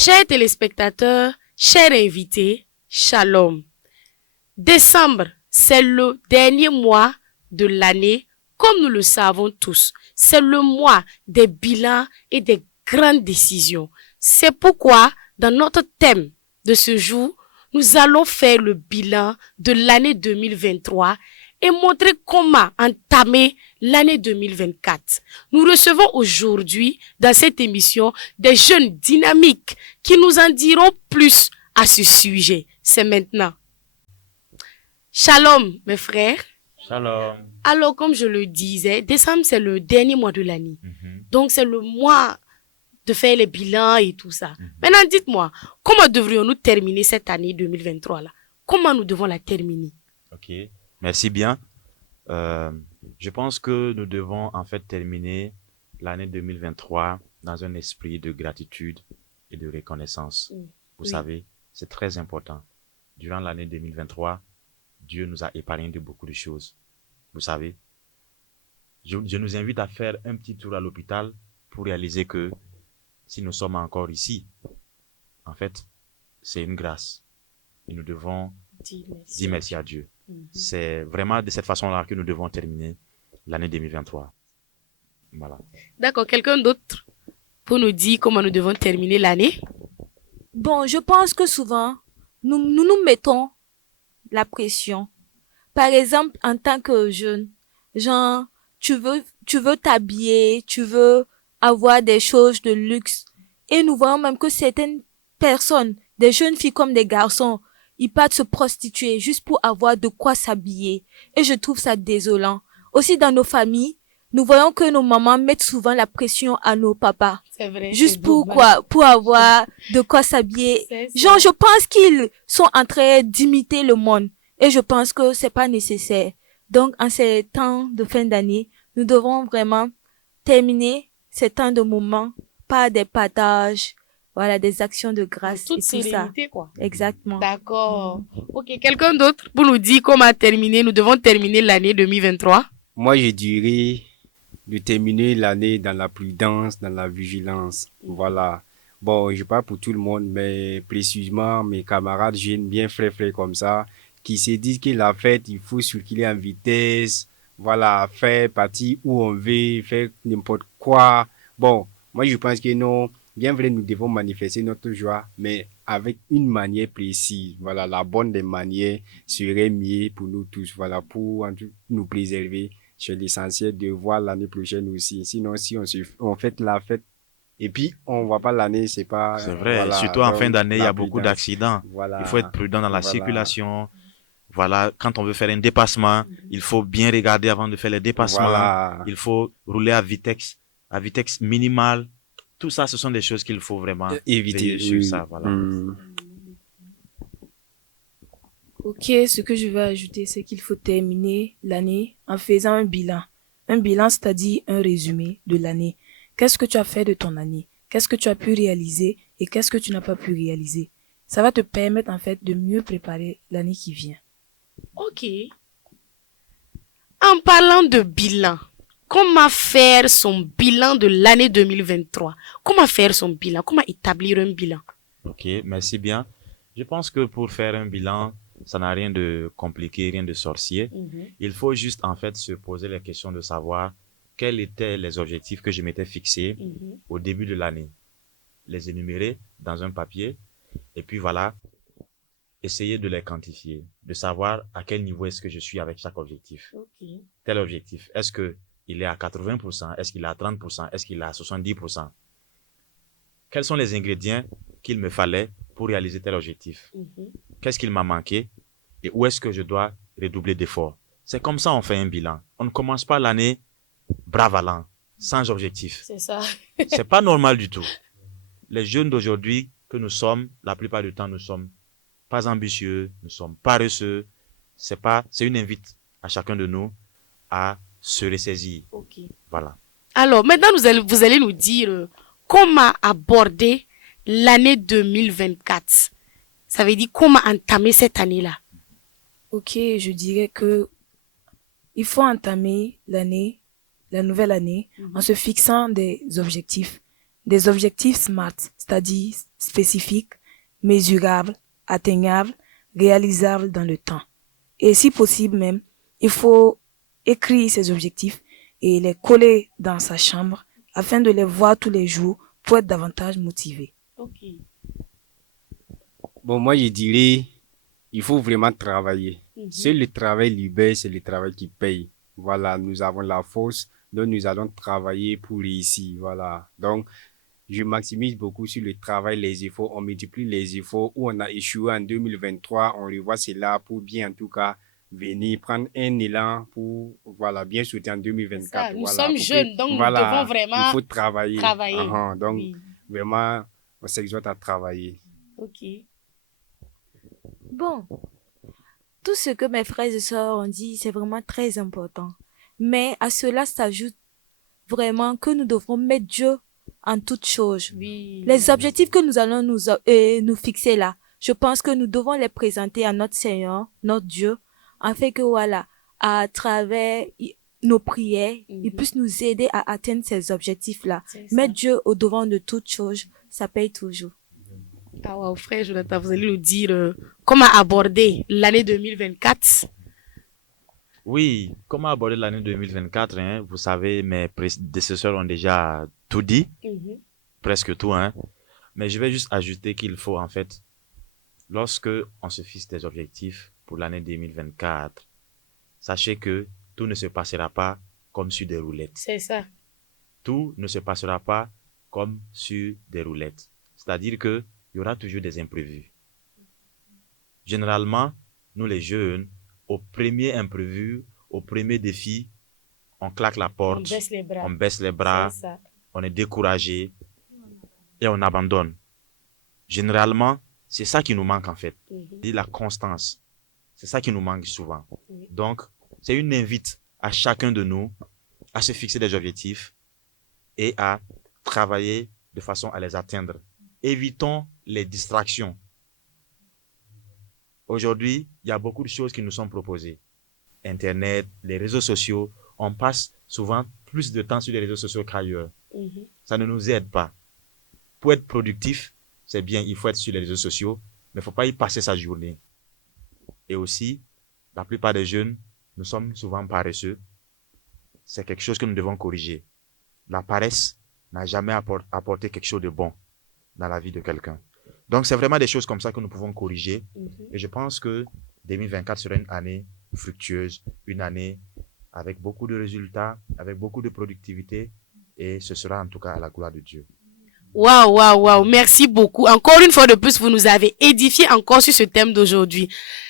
Chers téléspectateurs, chers invités, shalom. Décembre, c'est le dernier mois de l'année, comme nous le savons tous. C'est le mois des bilans et des grandes décisions. C'est pourquoi, dans notre thème de ce jour, nous allons faire le bilan de l'année 2023 et montrer comment entamer l'année 2024. Nous recevons aujourd'hui, dans cette émission, des jeunes dynamiques qui nous en diront plus à ce sujet. C'est maintenant. Shalom, mes frères. Shalom. Alors, comme je le disais, décembre, c'est le dernier mois de l'année. Donc, c'est le mois de faire les bilans et tout ça. Maintenant, dites-moi, comment devrions-nous terminer cette année 2023 là? Comment nous devons la terminer? Ok, merci bien. Je pense que nous devons en fait terminer l'année 2023 dans un esprit de gratitude et de reconnaissance. Vous savez, c'est très important. Durant l'année 2023, Dieu nous a épargné de beaucoup de choses. Vous savez, je nous invite à faire un petit tour à l'hôpital pour réaliser que si nous sommes encore ici, en fait, c'est une grâce. Et nous devons dire merci à Dieu. C'est vraiment de cette façon-là que nous devons terminer l'année 2023. Voilà. D'accord, quelqu'un d'autre pour nous dire comment nous devons terminer l'année? Bon, je pense que souvent, nous mettons la pression. Par exemple, en tant que jeune, genre, tu veux t'habiller, tu veux avoir des choses de luxe. Et nous voyons même que certaines personnes, des jeunes filles comme des garçons, ils partent se prostituer juste pour avoir de quoi s'habiller. Et je trouve ça désolant. Aussi dans nos familles, nous voyons que nos mamans mettent souvent la pression à nos papas. C'est vrai. Juste pour quoi? Pour avoir de quoi s'habiller. Genre, je pense qu'ils sont en train d'imiter le monde. Et je pense que c'est pas nécessaire. Donc, en ces temps de fin d'année, nous devons vraiment terminer ces temps de moment par des partages, voilà, des actions de grâce et tout ça. Quoi. Exactement. D'accord. Ok, quelqu'un d'autre pour nous dire comment terminer, nous devons terminer l'année 2023? Moi, je dirais de terminer l'année dans la prudence, dans la vigilance. Voilà. Bon, je parle pour tout le monde, mais précisément mes camarades jeunes, bien frais comme ça, qui se disent que la fête, il faut circuler en vitesse, voilà, faire partie où on veut, faire n'importe quoi. Bon, moi, je pense que non, bien vrai, nous devons manifester notre joie, mais avec une manière précise. Voilà, la bonne des manières serait mieux pour nous tous, voilà, pour nous préserver. C'est l'essentiel de voir l'année prochaine aussi. Sinon, si on fait la fête et puis on voit pas l'année, c'est pas. C'est vrai. Voilà, surtout en donc, fin d'année, il y la a beaucoup prudence. d'accidents. Voilà. Il faut être prudent dans la Voilà. circulation. Voilà, quand on veut faire un dépassement, il faut bien regarder avant de faire les dépassements. Voilà. Il faut rouler à vitesse minimale. Tout ça, ce sont des choses qu'il faut vraiment Éviter. veiller sur ça. Voilà. Ok, ce que je vais ajouter, c'est qu'il faut terminer l'année en faisant un bilan. Un bilan, c'est-à-dire un résumé de l'année. Qu'est-ce que tu as fait de ton année? Qu'est-ce que tu as pu réaliser et qu'est-ce que tu n'as pas pu réaliser? Ça va te permettre en fait de mieux préparer l'année qui vient. Ok. En parlant de bilan, comment faire son bilan de l'année 2023? Comment faire son bilan? Comment établir un bilan? Ok, merci bien. Je pense que pour faire un bilan, ça n'a rien de compliqué, rien de sorcier. Il faut juste en fait se poser la question de savoir quels étaient les objectifs que je m'étais fixés au début de l'année. Les énumérer dans un papier et puis voilà, essayer de les quantifier, de savoir à quel niveau est-ce que je suis avec chaque objectif. Tel objectif, est-ce qu'il est à 80%, est-ce qu'il est à 30%, est-ce qu'il est à 70%? Quels sont les ingrédients qu'il me fallait pour réaliser tel objectif? Qu'est-ce qu'il m'a manqué et où est-ce que je dois redoubler d'efforts? C'est comme ça on fait un bilan. On ne commence pas l'année bravalant, sans objectif. C'est ça. C'est pas normal du tout. Les jeunes d'aujourd'hui que nous sommes, la plupart du temps, nous sommes pas ambitieux, nous sommes paresseux. C'est une invite à chacun de nous à se ressaisir. Ok. Voilà. Alors, maintenant, vous allez nous dire comment aborder l'année 2024. Ça veut dire comment entamer cette année-là. Ok, je dirais que il faut entamer la nouvelle année, en se fixant des objectifs, des objectifs SMART, c'est-à-dire spécifiques, mesurables, atteignables, réalisables dans le temps. Et si possible même, il faut écrire ces objectifs et les coller dans sa chambre afin de les voir tous les jours pour être davantage motivé. Ok. Bon, moi, je dirais, il faut vraiment travailler. Seul le travail libère, c'est le travail qui paye. Voilà, nous avons la force, donc nous allons travailler pour réussir. Voilà. Donc, je maximise beaucoup sur le travail, les efforts. On multiplie les efforts. Où on a échoué en 2023, on revoit cela pour bien, en tout cas, venir prendre un élan pour, voilà, bien sauter en 2024. Ça, nous voilà, sommes pour jeunes, donc nous devons vraiment il faut travailler. travailler. Donc, Oui. vraiment, on s'exhorte à travailler. Ok. Bon, tout ce que mes frères et sœurs ont dit, c'est vraiment très important. Mais à cela s'ajoute vraiment que nous devrons mettre Dieu en toutes choses. Oui. Les objectifs que nous allons nous fixer là, je pense que nous devons les présenter à notre Seigneur, notre Dieu, afin que voilà, à travers nos prières, il puisse nous aider à atteindre ces objectifs-là. C'est ça. Mettre Dieu au devant de toutes choses, ça paye toujours. Ah wow, frère Jonathan, vous allez nous dire comment aborder l'année 2024. Oui, comment aborder l'année 2024, hein? Vous savez, mes prédécesseurs ont déjà tout dit, presque tout, hein. Mais je vais juste ajouter qu'il faut, en fait, lorsque on se fixe des objectifs pour l'année 2024, sachez que tout ne se passera pas comme sur des roulettes. C'est ça. Tout ne se passera pas comme sur des roulettes. C'est-à-dire que il y aura toujours des imprévus. Généralement, nous les jeunes, au premier imprévu, au premier défi, on claque la porte, On baisse les bras. on baisse les bras, C'est ça. on est découragé et on abandonne. Généralement, c'est ça qui nous manque en fait, c'est la constance. C'est ça qui nous manque souvent. Donc, c'est une invite à chacun de nous à se fixer des objectifs et à travailler de façon à les atteindre. Évitons les distractions. Aujourd'hui, il y a beaucoup de choses qui nous sont proposées. Internet, les réseaux sociaux, on passe souvent plus de temps sur les réseaux sociaux qu'ailleurs. Ça ne nous aide pas. Pour être productif, c'est bien, il faut être sur les réseaux sociaux, mais il ne faut pas y passer sa journée. Et aussi, la plupart des jeunes, nous sommes souvent paresseux. C'est quelque chose que nous devons corriger. La paresse n'a jamais apporté quelque chose de bon dans la vie de quelqu'un. Donc, c'est vraiment des choses comme ça que nous pouvons corriger. Et je pense que 2024 sera une année fructueuse, une année avec beaucoup de résultats, avec beaucoup de productivité. Et ce sera en tout cas à la gloire de Dieu. Waouh, waouh, waouh. Merci beaucoup. Encore une fois de plus, vous nous avez édifié encore sur ce thème d'aujourd'hui.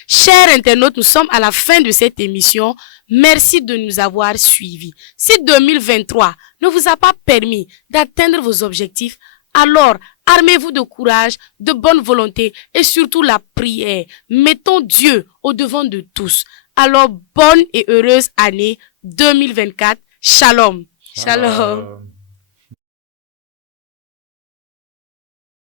Chers internautes, nous sommes à la fin de cette émission. Merci de nous avoir suivis. Si 2023 ne vous a pas permis d'atteindre vos objectifs, alors armez-vous de courage, de bonne volonté et surtout la prière. Mettons Dieu au devant de tous. Alors, bonne et heureuse année 2024. Shalom. Shalom.